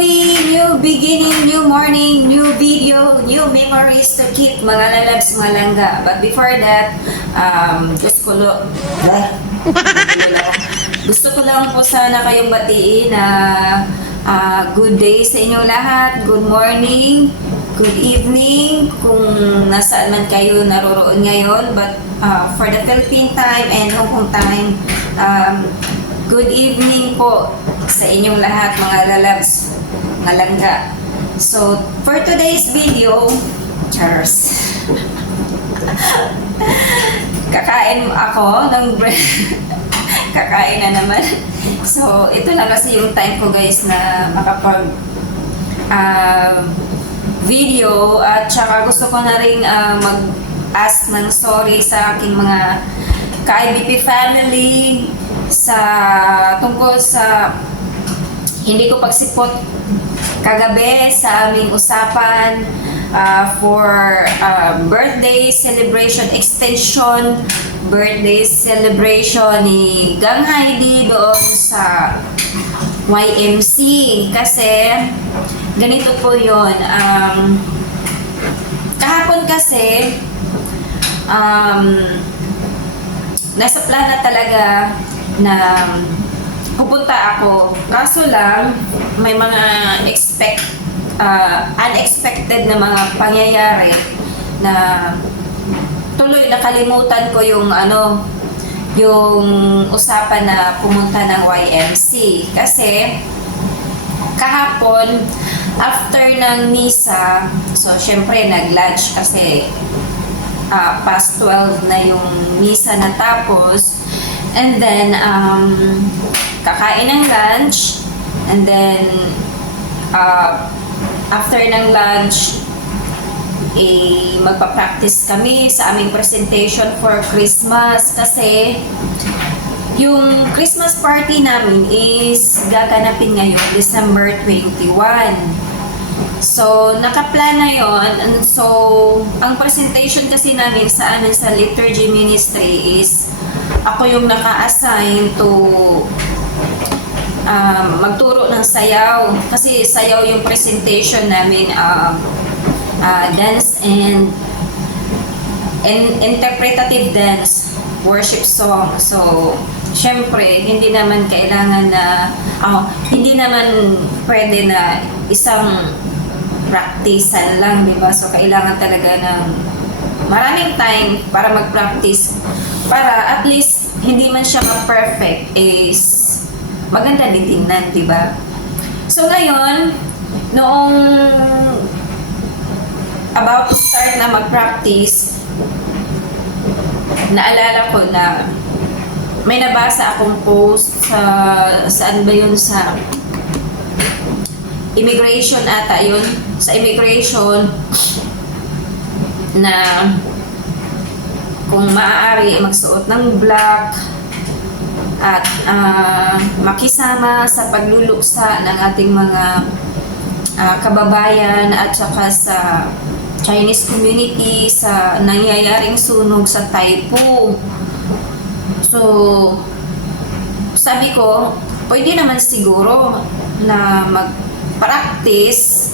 new beginning, new morning, new video, new memories to keep, mga lalabs, mga langga. But before that, gusto ko lang po sana kayong batiin na good day sa inyo lahat, good morning, good evening, kung nasaan man kayo naroroon ngayon. But for the Philippine time and Hong Kong time, good evening po sa inyong lahat, mga lalabs, mga langga. So, for today's video, cheers. Kakain ako ng bread. Kakain na naman. So, ito na kasi yung time ko, guys, na makapag video. At saka gusto ko na rin mag-ask ng sorry sa aking mga ka-IBP family tungkol sa hindi ko pagsipot kagabi sa aming usapan for birthday celebration extension, birthday celebration ni Gang Heidi doon sa YMC. Kasi ganito po yun, kahapon kasi nasa plana talaga na pupunta ako. Kaso lang, may mga unexpected na mga pangyayari na tuloy nakalimutan ko yung yung usapan na pumunta ng YMC. Kasi kahapon, after ng misa, so syempre nag-lunch kasi past 12 na yung misa natapos. And then, kakain ng lunch. And then, after ng lunch, magpa-practice kami sa aming presentation for Christmas. Kasi, yung Christmas party namin is gaganapin ngayon, December 21. So, nakaplana yon. And so, ang presentation kasi namin sa amin sa liturgy ministry is ako yung naka-assign to magturo ng sayaw. Kasi sayaw yung presentation namin, dance and interpretative dance, worship song. So, syempre, hindi naman kailangan na, hindi naman pwede na isang practicean lang, diba? So, kailangan talaga ng maraming time para mag-practice, para at least hindi man siya ma-perfect, is maganda din tingnan, diba? So, ngayon, noong about to start na mag-practice, naalala ko na may nabasa akong post saan ba yun, sa immigration ata yun, sa immigration, na kung maaari magsuot ng black at makisama sa pagluluksa ng ating mga kababayan at saka sa Chinese community sa nangyayaring sunog sa Taipu. So, sabi ko, pwede naman siguro na mag-practice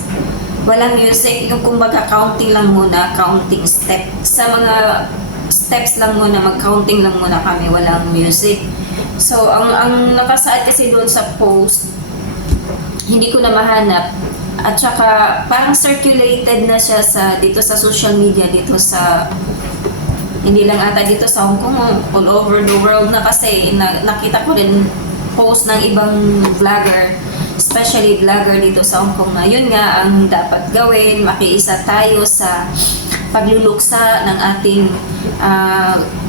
walang music, yung kumbaga counting lang muna, counting step. Sa mga steps lang muna, mag-counting lang muna kami, walang music. So, ang nakasaad kasi doon sa post, hindi ko na mahanap. At saka, parang circulated na siya dito sa social media, dito sa, hindi lang ata dito sa Hong Kong, all over the world na kasi. Nakita ko din post ng ibang vlogger, especially vlogger dito sa Hong Kong, na yun nga ang dapat gawin, makiisa tayo sa pagluluksa ng ating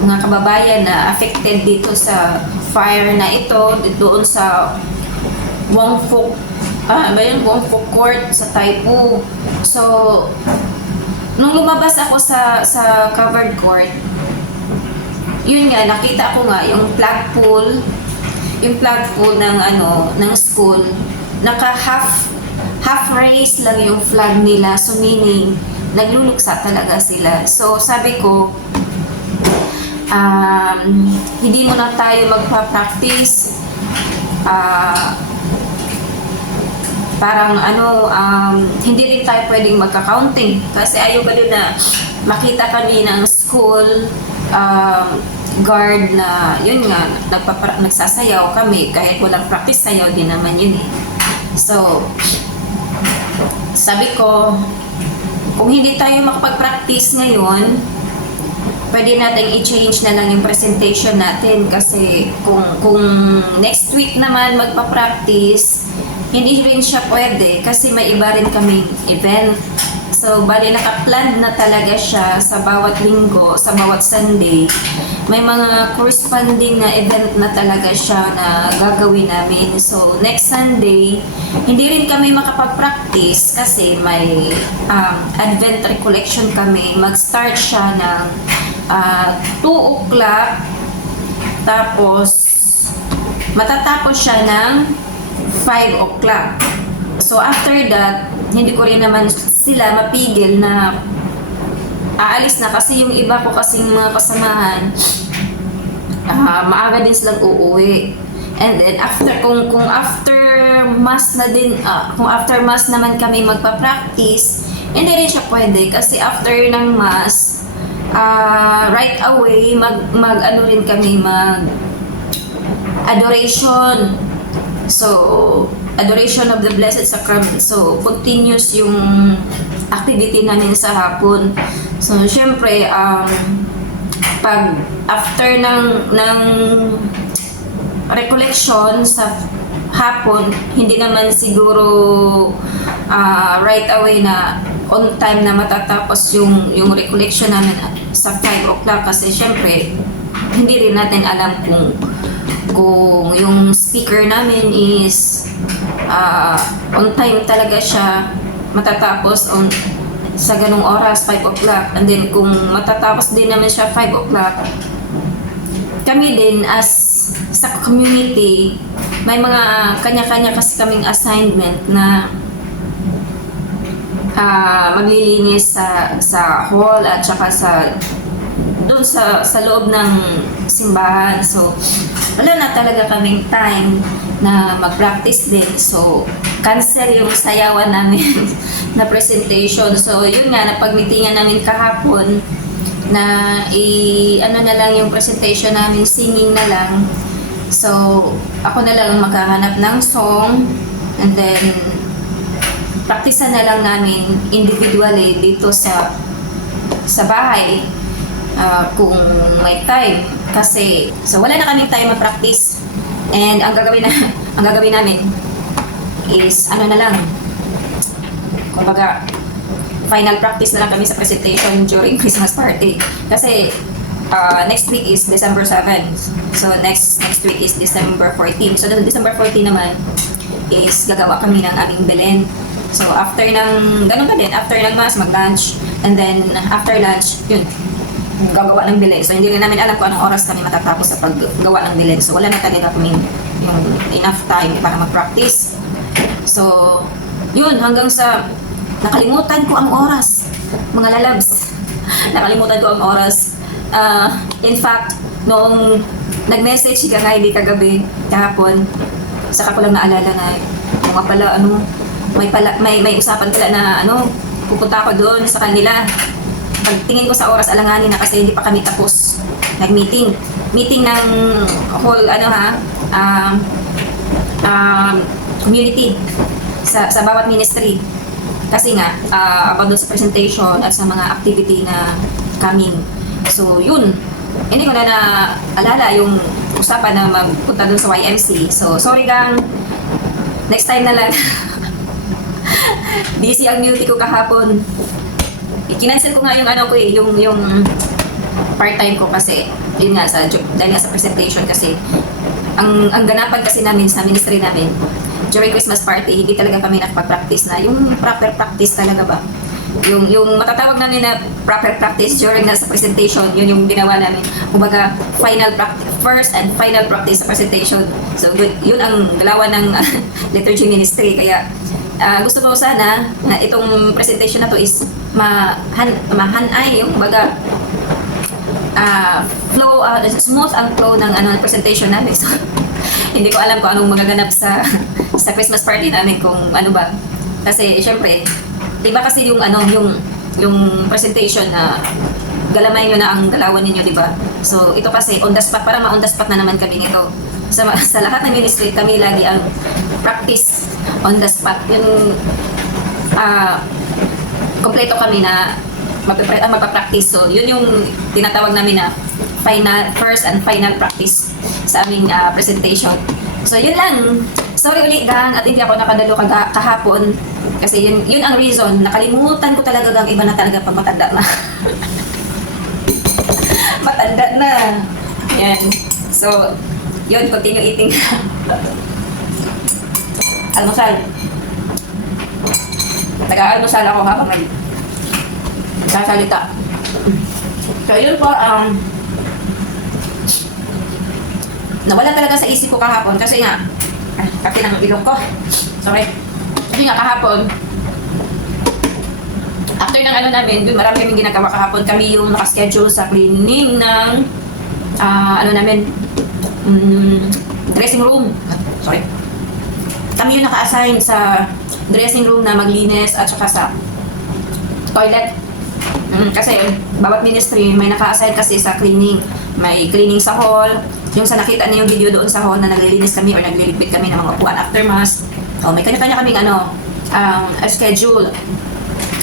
mga kababayan na affected dito sa fire na ito, doon sa Wong Fuk Court sa Taipu. So, nung lumabas ako sa covered court, yun nga, nakita ko nga yung flagpole ng school, naka half raise lang yung flag nila, so meaning nagluluksa talaga sila. So sabi ko, hindi mo na tayo magpa-practice parang hindi rin tayo pwedeng magka-counting kasi ayaw ko din na makita kami ng school guard na yun nga nagsasayaw kami kahit walang practice sayaw din naman yun eh. So sabi ko, kung hindi tayo makapag-practice ngayon, pwede natin i-change na lang yung presentation natin kasi kung next week naman magpa-practice, hindi rin siya pwede kasi may iba rin kaming event. So, bali naka-plan na talaga siya sa bawat linggo, sa bawat Sunday. May mga corresponding na event na talaga siya na gagawin namin. So, next Sunday, hindi rin kami makapag-practice kasi may Advent recollection kami. Mag-start siya ng 2 o'clock, tapos matatapos siya ng 5 o'clock. So, after that, hindi ko rin naman sila mapigil na aalis na kasi yung iba ko kasing mga kasamahan maaga din silang uuwi. And then kung after mass na din kung after mass naman kami magpa-practice, hindi rin siya pwede kasi after ng mass right away mag rin kami mag adoration. So Adoration of the Blessed Sacrament. So, continuous yung activity namin sa hapon. So, syempre, pag after ng recollection sa hapon, hindi naman siguro right away na on time na matatapos yung recollection namin sa 5 o'clock kasi syempre, hindi rin natin alam kung yung speaker namin is on time talaga siya matatapos sa ganung oras, 5 o'clock. And then kung matatapos din naman siya 5 o'clock, kami din as sa community, may mga kanya-kanya kasi kaming assignment na maglilinis sa hall at saka doon sa loob ng simbahan. So, wala na talaga kaming time na mag-practice din. So, cancel yung sayawan namin na presentation. So, yun nga, napag-meetingan namin kahapon na na lang yung presentation namin, singing na lang. So, ako na lang maghahanap ng song and then practicean na lang namin individually dito sa bahay kung may time. Kasi, so wala na kaming time mag-practice. And ang gagawin namin is na lang, kumbaga final practice na lang kami sa presentation during Christmas party. Kasi next week is December 7. So next week is December 14. So December 14 naman is gagawa kami ng aming Belen. So after ganun pa din, after ng mass, mag-lunch. And then after lunch, yun, gagawa ng Belen. So hindi rin namin alam kung anong oras kami matatapos sa paggawa ng Belen. So wala na talaga kami yung enough time para mag-practice. So yun, hanggang sa nakalimutan ko ang oras, mga lalabs. Nakalimutan ko ang oras. In fact, noong nag-message si Gangay kagabi, kahapon, saka ko lang naalala na mga pala, may usapan pala na pupunta ako doon sa kanila. Pagtingin ko sa oras, alanganin na kasi hindi pa kami tapos nag-meeting. Meeting ng whole community sa bawat ministry. Kasi nga, about doon sa presentation at sa mga activity na coming. So, yun. Hindi ko na naalala yung usapan na magpunta doon sa YMC. So, sorry gang. Next time na lang. Busy ang beauty ko kahapon. Kinancel ko nga yung part-time ko kasi yun nga dahil nga sa presentation kasi ang ganapan kasi namin sa ministry namin during Christmas party, hindi talaga kami nakapag-practice na yung proper practice talaga ba. Yung matatawag namin na proper practice during sa presentation, yun yung ginawa namin. Kumbaga, final practice, first and final practice sa presentation. So, yun ang galawan ng liturgy ministry. Kaya, gusto ko sana na itong presentation na to is mahanay yung baga flow, smooth ang flow ng presentation namin. So, hindi ko alam kung anong magaganap sa sa Christmas party namin kung ano ba. Kasi syempre, iba kasi yung yung presentation na galamay nyo na ang galawan ninyo, di ba? So, ito kasi on the spot, parang ma-on the spot na naman kami nito. Sa lahat ng ministry, kami lagi ang practice on the spot. Yung kompleto kami na magpa-practice. So, yun yung tinatawag namin na first and final practice sa aming presentation. So, yun lang. Sorry ulit, gang, at hindi ako nakadalo kahapon. Kasi yun ang reason. Nakalimutan ko talaga, gang, iba na talaga pag matanda na. Matanda na. Yan. So, yun, continue eating. Almusal. Taga-almusal ako habang nagsasalita. So, yun po, nawala talaga sa isip ko kahapon kasi nga, kasi ng ilong ko. Sorry. Kasi nga kahapon, after ng ano namin, dun marami kaming ginagawa kahapon. Kami yung nakaschedule sa cleaning ng dressing room. Sorry. Kami yung naka-assign sa dressing room na maglinis at saka sa toilet. Kasi bawat ministry may naka-assign kasi sa cleaning. May cleaning sa hall. Yung sa nakita niyo yung video doon sa hall na naglilinis kami or nagliligpit kami ng mga upuan after mass. May kanya-kanya kaming schedule.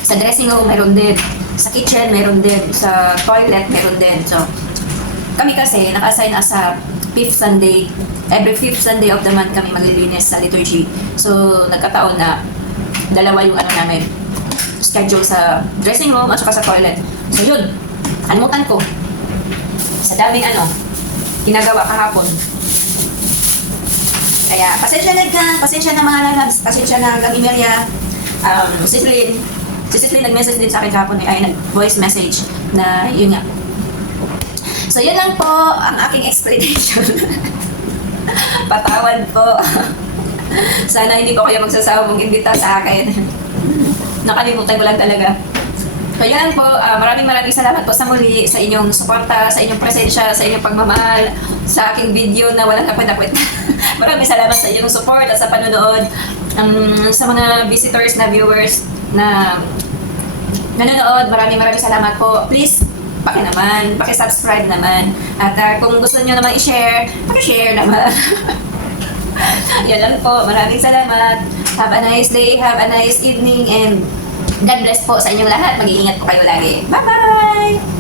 Sa dressing room meron din. Sa kitchen meron din. Sa toilet meron din. So, kami kasi naka-assign as a 5th Sunday. Every 5th Sunday of the month kami maglilinis sa liturgy. So, nagkataon na dalawa yung namin schedule sa dressing room at saka sa toilet. So, yun. Kalimutan ko. Sa daming ginagawa kahapon. Kaya, pasensya na gang, pasensya na mga lalabs, pasensya na hanggang Imelia. Si Ciclyn nag-message din sa akin kahapon, nag-voice message na yun nga. So, yun lang po ang aking explanation. Patawad po. Sana hindi po kayo magsasawang imbita sa akin. Nakalimutan ko lang talaga. So, yan po. Maraming salamat po sa muli sa inyong suporta, sa inyong presensya, sa inyong pagmamahal, sa aking video na walang kapit-kapit. Maraming salamat sa inyong support at sa panonood. Sa mga visitors na viewers na nanonood, maraming salamat po. Please, paki-subscribe naman. At kung gusto niyo naman i-share, paki-share naman. Yan lang po. Maraming salamat. Have a nice day, have a nice evening, and God bless po sa inyong lahat. Mag-iingat po kayo lagi. Bye-bye!